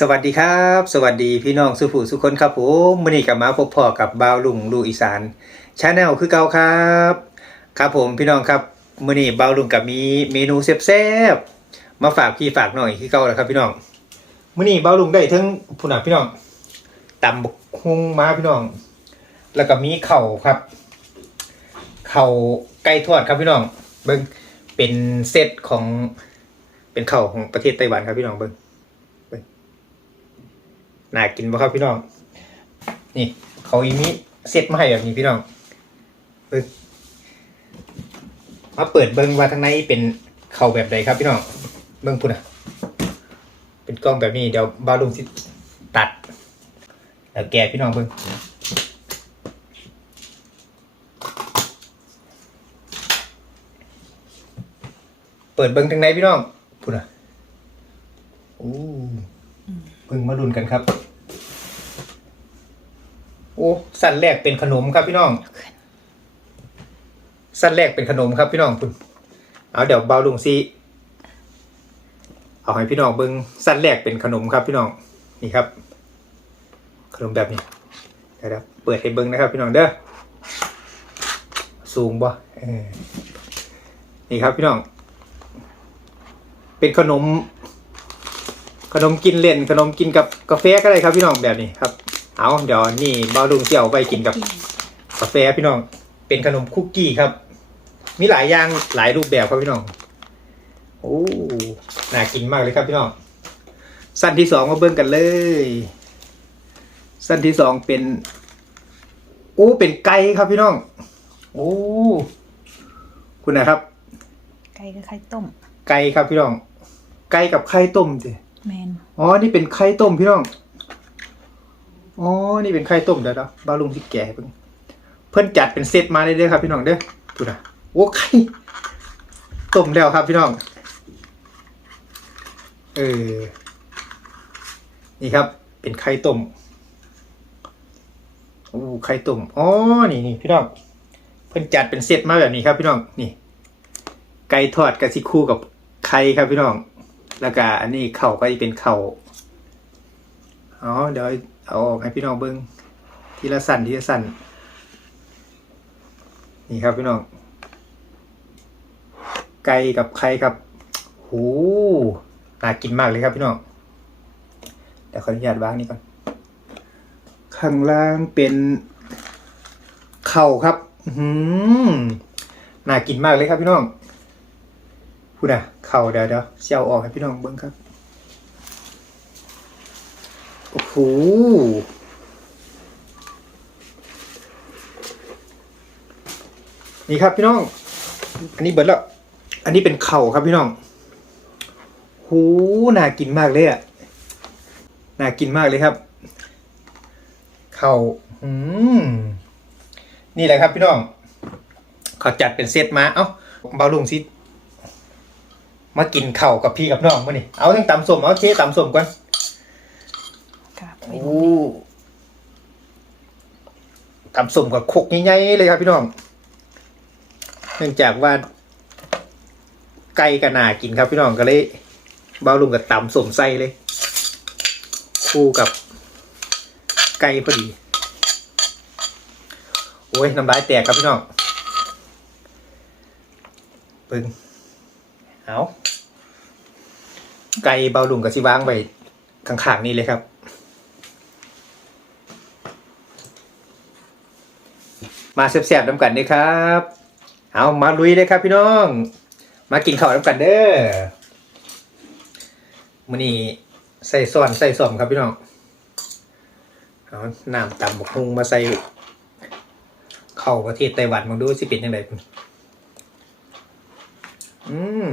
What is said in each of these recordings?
สวัสดีครับ สวัสดีพี่น้องสุภูสุคนครับผมมื่อนี้กลับมาพบพ่อกับบ่าวลุงลูกอีสานชาแนลคือเก่าครับ ครับผมพี่น้องครับมื่อนี้บ่าวลุงกับมีเมนูแซ่บๆมาฝากพี่ฝากหน่อยคือเก่าแล้วครับพี่น้องมื่อนี้บ่าวลุงได้ทั้งผู้หนักพี่น้องตำบกฮุงมาพี่น้อง แล้วก็มีเข่าครับ เข่าไก่ทอดครับพี่น้อง เบิ้งเป็นเซตของเป็นเข่าของประเทศไต้หวันครับพี่น้องเบิ้ง น่ากินบ่ครับพี่น้อง นี่ เขาอีมิเซตมาให้แบบนี้พี่น้องมาเปิดเบิ้งว่าทางในเป็นเข่าแบบใดครับพี่น้อง เบิ้งพุ่นอะ เป็นกล้องแบบนี้เดี๋ยวบาลุงสิตัดแล้วแกพี่น้องเบิ้งเปิดเบิ้งทางในพี่น้องพุ่นอะโอ้ พิ่งมาดุนกันครับ โอ้สั้นแรกเป็นขนมครับพี่น้อง สั้นแรกเป็นขนมครับพี่น้องคุณเอาเดี๋ยวเบาลุงซีเอาให้พี่น้องเบิ้งสั้นแรกเป็นขนมครับพี่น้องนี่ครับ ขนมแบบนี้นะครับเปิดให้เบิ้งนะครับ พี่น้องเด้อสูงบ่เออนี่ครับพี่น้อง เป็นขนม ขนมกินเล่นขนมกินกับกาแฟก็ได้ครับพี่น้องแบบนี้ครับ เอาเดี๋ยวนี่เบาลุงเสี่ยวไปกินกับกาแฟพี่น้อง เป็นขนมคุกกี้ครับ มีหลายอย่างหลายรูปแบบครับพี่น้องโอ้น่ากินมากเลยครับพี่น้องสั้นที่สองมาเบิ่งกันเลยสั้นที่สองเป็นโอ้เป็นไก่ครับพี่น้อง โอ้คุณนะครับ ไก่กับไข่ต้ม ไก่ครับพี่น้อง ไก่กับไข่ต้มสิ แมนอ๋อ นี่เป็นไข่ต้มพี่น้อง อ๋อ นี่เป็นไข่ต้มเดี๋ยวเดี๋ยวบ้าลุงที่แก่เพิ่งเพิ่นจัดเป็นเซตมาเลยด้อครับพี่น้องเด้อดูนะโอ้ไข่ต้มแล้วครับพี่น้อง เออ นี่ครับ เป็นไข่ต้มโอ้ไข่ต้ม อ๋อ นี่นี่พี่น้อง เพิ่นจัดเป็นเซตมาแบบนี้ครับพี่น้อง นี่ ไก่ทอดกับซิคู่กับไข่ครับพี่น้อง แล้วก็อันนี้เข่าก็จะเป็นเข่าอ๋อเดี๋ยวเอาออกให้พี่น้องเบิ้งทีละสั่นทีละสั่นนี่ครับพี่น้องไก่กับไข่ครับหูน่ากินมากเลยครับพี่น้องเดี๋ยวขออนุญาตวางนี่ก่อนข้างล่างเป็นเข่าครับ อือหือน่ากินมากเลยครับพี่น้อง พูดนะเข่าเดี๋ยวเดี๋ยวเชี่ยวออกให้พี่น้องเบิ้งครับ โอ้โหนี่ครับพี่น้อง อันนี้เบิดแล้ว อันนี้เป็นเข่าครับพี่น้อง หูน่ากินมากเลยอะ น่ากินมากเลยครับ เข่าอืมนี่แหละครับพี่น้อง เขาจัดเป็นเซตมา เอ้าเบาลุงซิ มากินข้าวกับพี่กับน้องมานี่เอาทั้งตำส้มเอาเทตำส้มก่อนกับโอ้ตำส้มกับคกใหญ่ๆเลยครับพี่น้องเนื่องจากว่า ไก่กับหนากินครับพี่น้องก็เลยเบาลุงกับตำส้มใส่เลย คู่กับ ไก่พอดี โอ้ยน้ำลายแตกครับพี่น้องปึงเอา ไก่เบาลุงกับสิวางไว้ข้างๆนี่เลยครับ มาแซ่บๆน้ำกันเด้อครับ เอามาลุยเลยครับพี่น้อง มากินข้าวน้ำกันเด้อมื้อนี้ใส่ซ้อนใส่ซ่อมครับพี่น้องเอาน้ำตำบกฮุงมาใส่เข้าประเทศไต้หวันมาดูสิเป็นยังไงอืม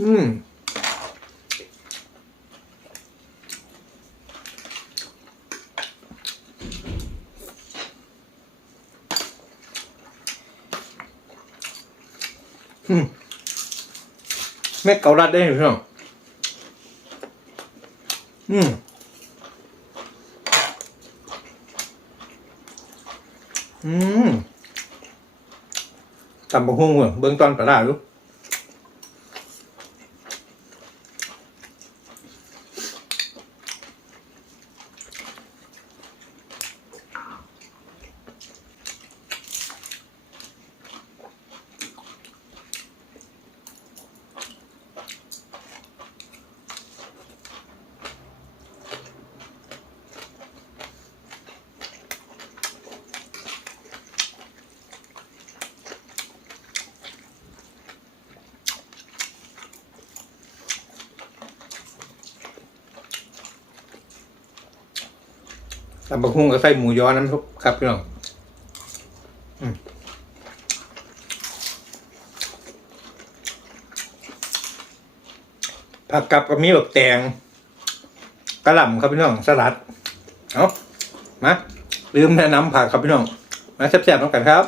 อืมอืมเม็ดเกาลัดได้หรือเปล่าอืมอืมตำบักหุ่งเหรอเบื้องต้นปลาร้าลูก ตำบักหุ่งก็ใส่หมูย้อนน้ำครับพี่น้องผักกับก็มีแบบแตงกระหล่ำครับพี่น้องสลัด เอามาลืมแนะนำผักครับพี่น้อง มาแซ่บๆน้องกันครับ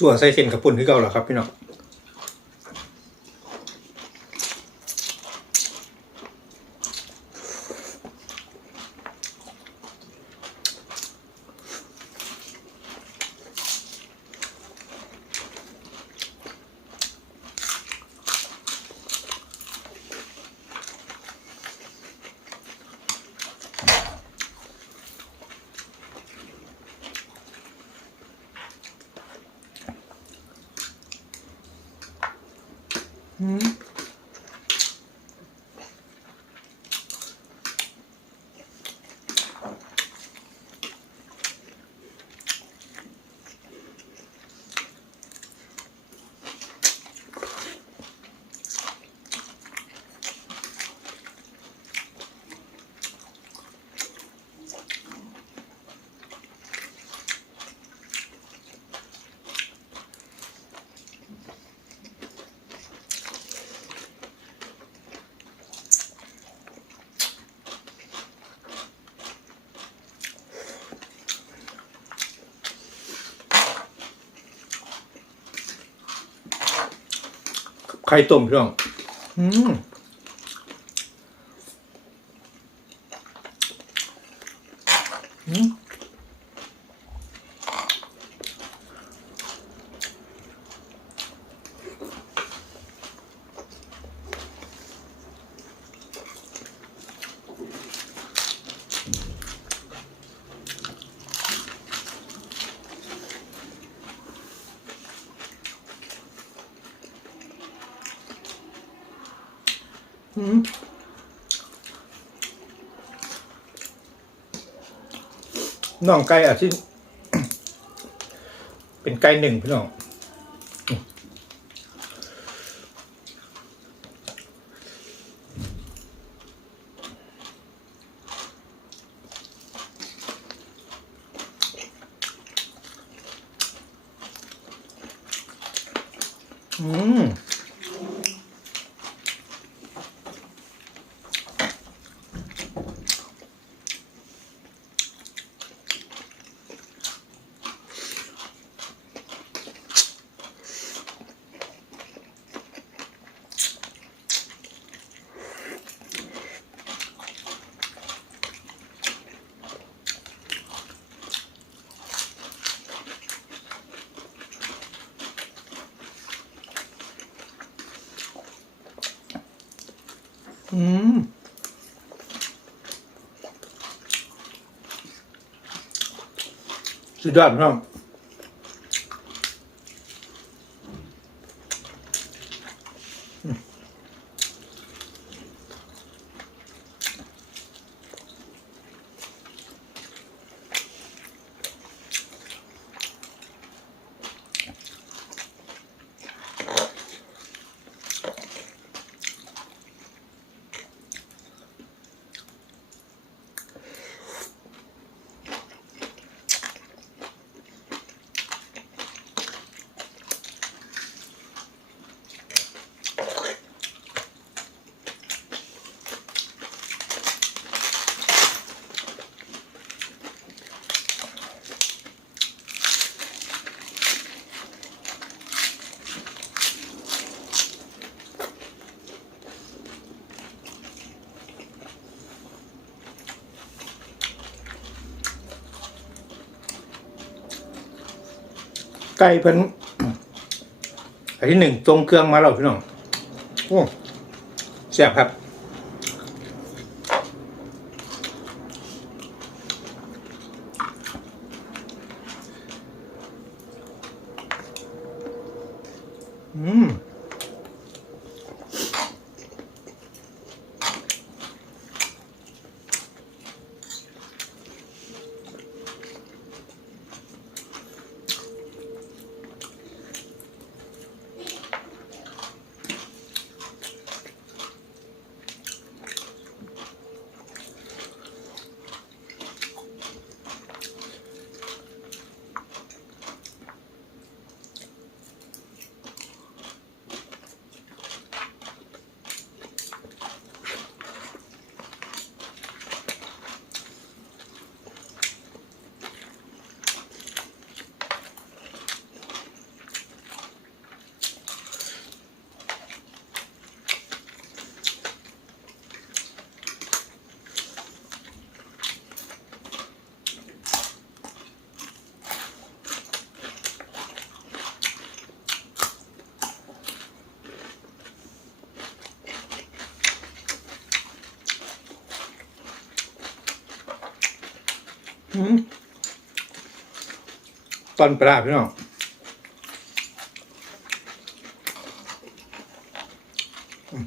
ส่วนใส่เส้นกับปุ่นที่เก่าเหรอครับพี่น้อง ไข่ต้มพี่น้องอืมอืม น้องไก่อาที่เป็นไก่หนึ่งพี่น้อง อืม อืมสุดยอดครับ ไก่เพิ่นอันที่หนึ่งตรงเครื่องมาแล้วพี่น้องโอ้แซ่บครับ อืม อืม ตอนปลาพี่น้องอืม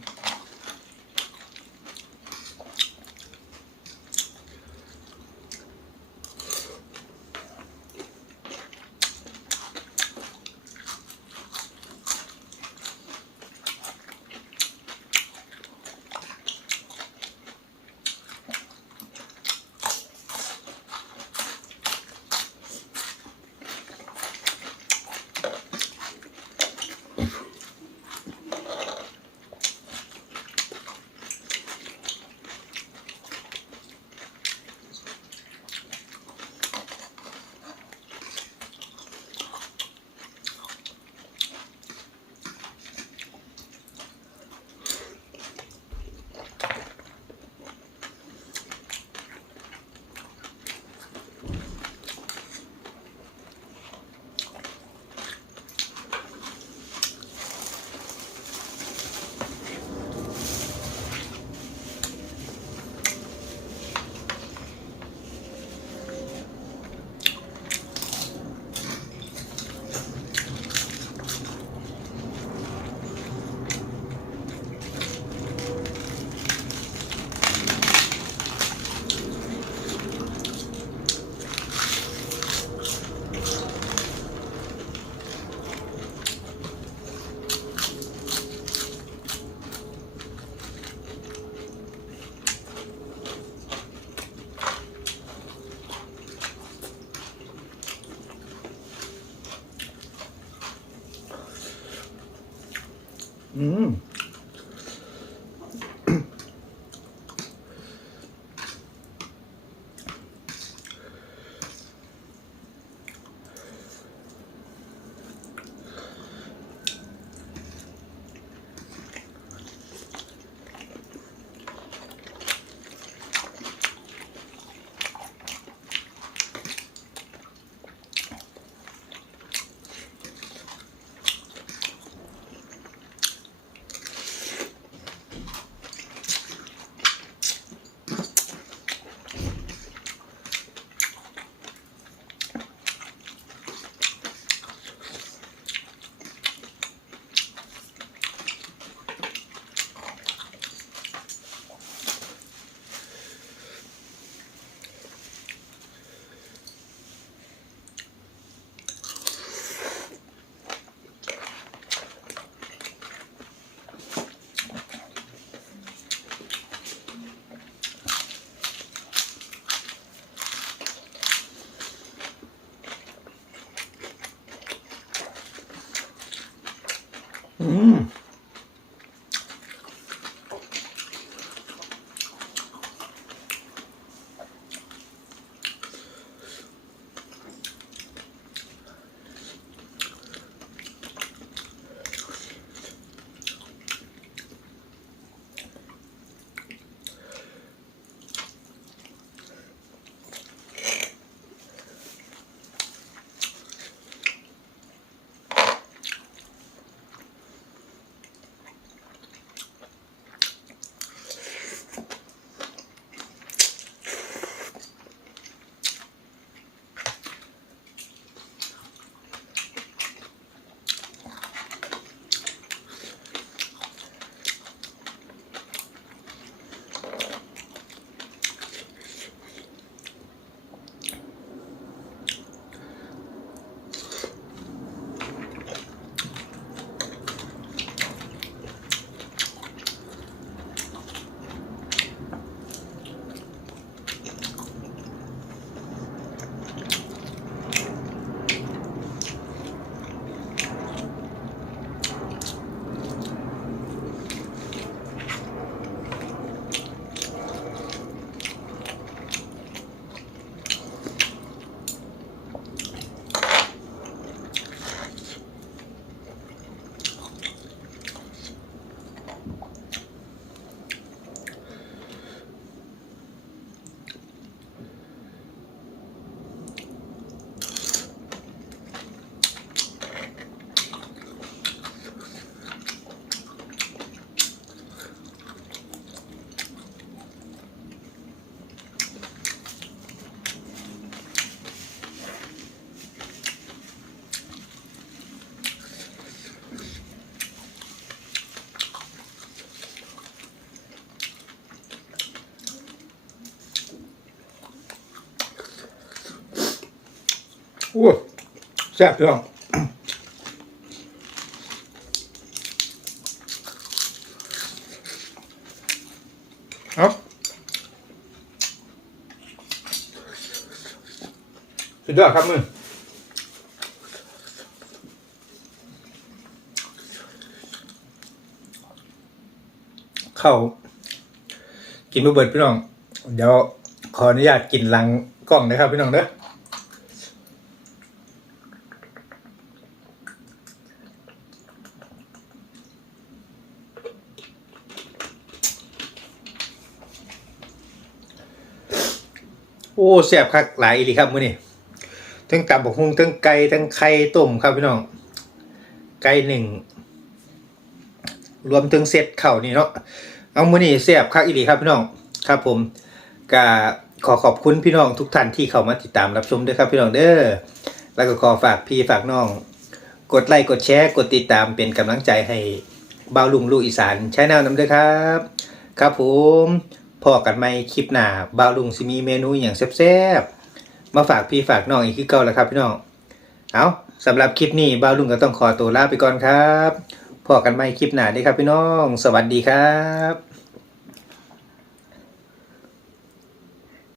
โอ้แซ่บพี่น้องเอาสุดยอดครับมึงเข้า กินมาเบิดพี่น้อง เดี๋ยวขออนุญาตกินหลังกล้องนะครับพี่น้องเด้อ อ้แซ่บคักหลายอีหลีครับมื้อนี้ทั้งตำบักฮุงทั้งไก่ทั้งไข่ต้มครับพี่น้อง ไก่หนึ่งรวมถึงเซตเข่านี่เนาะเอามื้อนี้แซ่บคักอีหลีครับพี่น้องครับ ผมก็ขอขอบคุณพี่น้องทุกท่านที่เข้ามาติดตามรับชมด้วยครับพี่น้องเด้อแล้วก็ขอฝากพี่ฝากน้อง กดไลค์กดแชร์กดติดตามเป็นกำลังใจให้บ่าวลุงลูกอีสานใช้แนวนำด้วยครับ ครับผม พอกันไหมคลิปหน้าบ่าวลุงสิมีเมนูอย่างแซ่บๆ มาฝากพี่ฝากน้องอีกคือเก่าแล้วครับพี่น้อง เอาสำหรับคลิปนี้บ่าวลุงก็ต้องขอตัวลาไปก่อนครับพอกันไหมคลิปหน้าเด้อครับพี่น้อง สวัสดีครับ